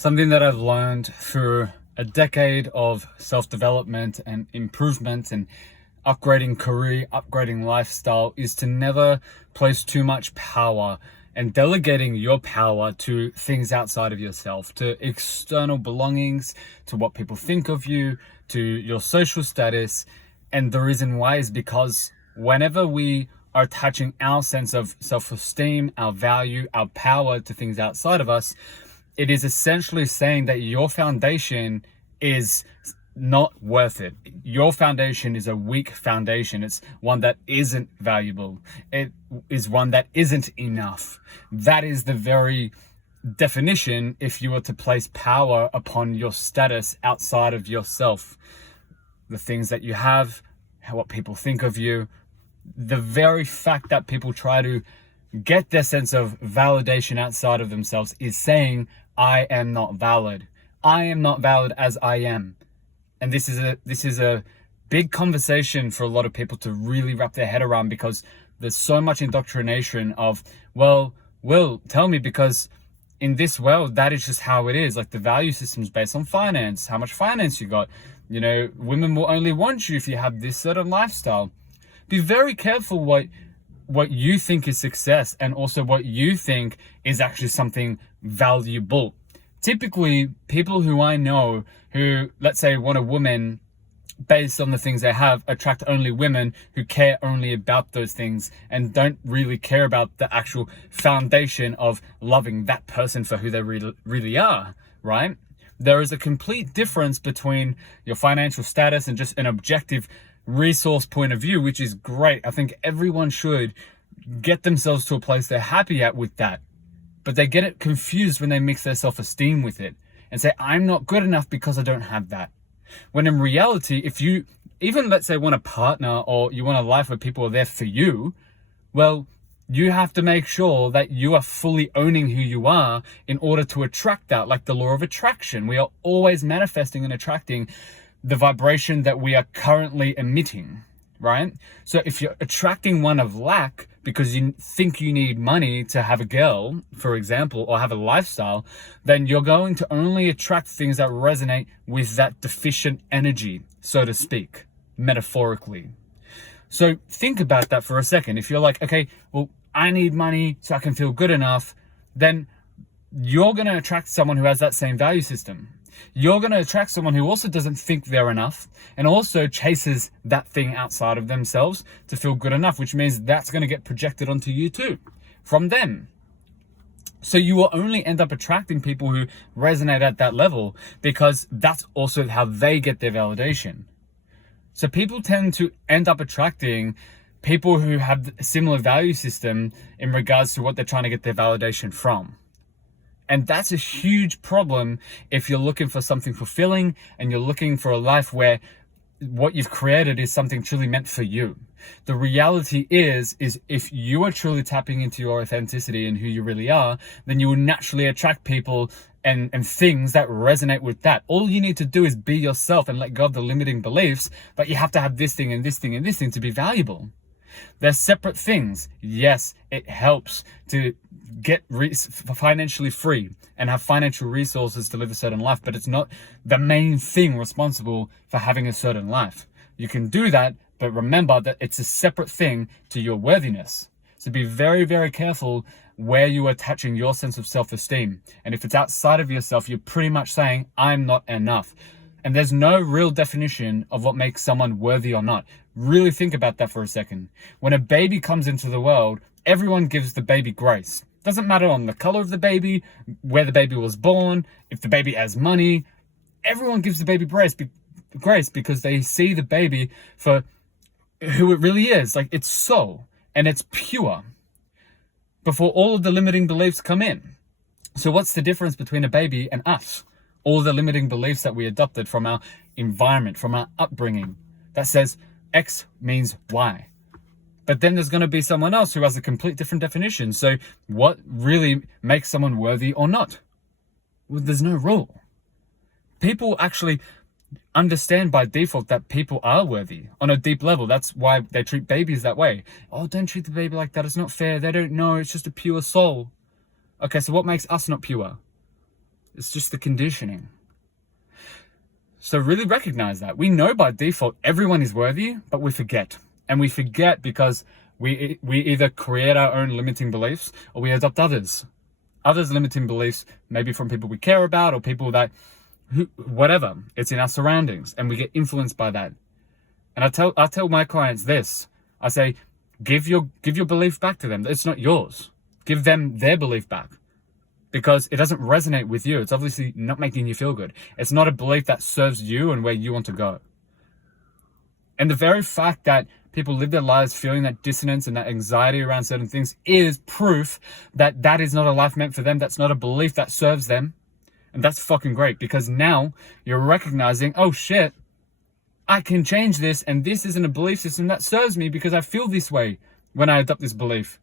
Something that I've learned through a decade of self-development and improvement and upgrading career, upgrading lifestyle is to never place too much power and delegating your power to things outside of yourself, to external belongings, to what people think of you, to your social status. And the reason why is because whenever we are attaching our sense of self-esteem, our value, our power to things outside of us, it is essentially saying that your foundation is not worth it. Your foundation is a weak foundation. It's one that isn't valuable. It is one that isn't enough. That is the very definition if you were to place power upon your status outside of yourself. The things that you have, what people think of you, the very fact that people try to get their sense of validation outside of themselves is saying, I am not valid. I am not valid as I am. And this is a big conversation for a lot of people to really wrap their head around, because there's so much indoctrination of, well, Will, tell me, because in this world, that is just how it is. Like, the value system is based on finance, how much finance you got. You know, women will only want you if you have this sort of lifestyle. Be very careful what you think is success, and also what you think is actually something valuable. Typically, people who I know who, let's say, want a woman based on the things they have, attract only women who care only about those things and don't really care about the actual foundation of loving that person for who they really are, right? There is a complete difference between your financial status and just an objective resource point of view, which is great. I think everyone should get themselves to a place they're happy at with that. But they get it confused when they mix their self-esteem with it and say, I'm not good enough because I don't have that. When in reality, if you even, let's say, want a partner, or you want a life where people are there for you, well, you have to make sure that you are fully owning who you are in order to attract that. Like the law of attraction, we are always manifesting and attracting the vibration that we are currently emitting, right? So if you're attracting one of lack because you think you need money to have a girl, for example, or have a lifestyle, then you're going to only attract things that resonate with that deficient energy, so to speak, metaphorically. So think about that for a second. If you're like, okay, well, I need money so I can feel good enough, then you're going to attract someone who has that same value system. You're going to attract someone who also doesn't think they're enough and also chases that thing outside of themselves to feel good enough, which means that's going to get projected onto you too from them. So you will only end up attracting people who resonate at that level, because that's also how they get their validation. So people tend to end up attracting people who have a similar value system in regards to what they're trying to get their validation from. And that's a huge problem if you're looking for something fulfilling and you're looking for a life where what you've created is something truly meant for you. The reality is if you are truly tapping into your authenticity and who you really are, then you will naturally attract people and things that resonate with that. All you need to do is be yourself and let go of the limiting beliefs that you have to have this thing and this thing and this thing to be valuable. They're separate things. Yes, it helps to get financially free and have financial resources to live a certain life, but it's not the main thing responsible for having a certain life. You can do that, but remember that it's a separate thing to your worthiness. So be very, very careful where you are attaching your sense of self-esteem. And if it's outside of yourself, you're pretty much saying, I'm not enough. And there's no real definition of what makes someone worthy or not. Really think about that for a second. When a baby comes into the world, everyone gives the baby grace. Doesn't matter on the color of the baby, where the baby was born, if the baby has money. Everyone gives the baby grace because they see the baby for who it really is. Like, it's soul and it's pure before all of the limiting beliefs come in. So what's the difference between a baby and us? All the limiting beliefs that we adopted from our environment, from our upbringing, that says X means Y. But then there's going to be someone else who has a complete different definition. So what really makes someone worthy or not? Well, there's no rule. People actually understand by default that people are worthy on a deep level. That's why they treat babies that way. Oh, don't treat the baby like that. It's not fair. They don't know. It's just a pure soul. Okay, so what makes us not pure? It's just the conditioning. So really recognize that. We know by default everyone is worthy, but we forget. And we forget because we either create our own limiting beliefs or we adopt others limiting beliefs, maybe from people we care about or people that whatever, it's in our surroundings, and we get influenced by that. And I tell my clients this. I say, give your belief back to them. It's not yours. Give them their belief back, because it doesn't resonate with you. It's obviously not making you feel good. It's not a belief that serves you and where you want to go. And the very fact that people live their lives feeling that dissonance and that anxiety around certain things is proof that that is not a life meant for them. That's not a belief that serves them. And that's fucking great, because now you're recognizing, oh shit, I can change this, and this isn't a belief system that serves me because I feel this way when I adopt this belief.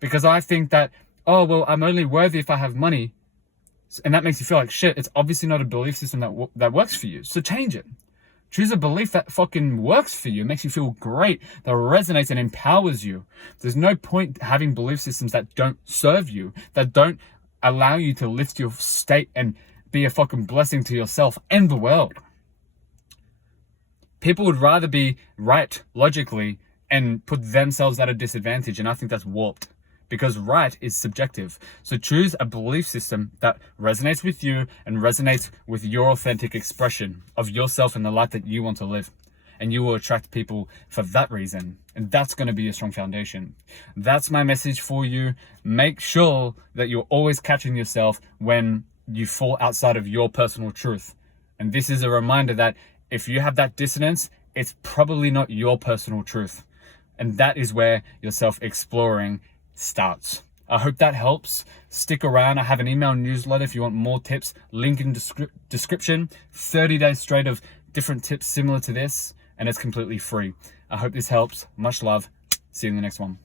Because I think that, oh, well, I'm only worthy if I have money. And that makes you feel like shit. It's obviously not a belief system that works for you. So change it. Choose a belief that fucking works for you, makes you feel great, that resonates and empowers you. There's no point having belief systems that don't serve you, that don't allow you to lift your state and be a fucking blessing to yourself and the world. People would rather be right logically and put themselves at a disadvantage, and I think that's warped, because right is subjective. So choose a belief system that resonates with you and resonates with your authentic expression of yourself and the life that you want to live. And you will attract people for that reason. And that's going to be a strong foundation. That's my message for you. Make sure that you're always catching yourself when you fall outside of your personal truth. And this is a reminder that if you have that dissonance, it's probably not your personal truth. And that is where your self-exploring starts. I hope that helps. Stick around. I have an email newsletter if you want more tips. Link in description. 30 days straight of different tips similar to this, and it's completely free. I hope this helps. Much love. See you in the next one.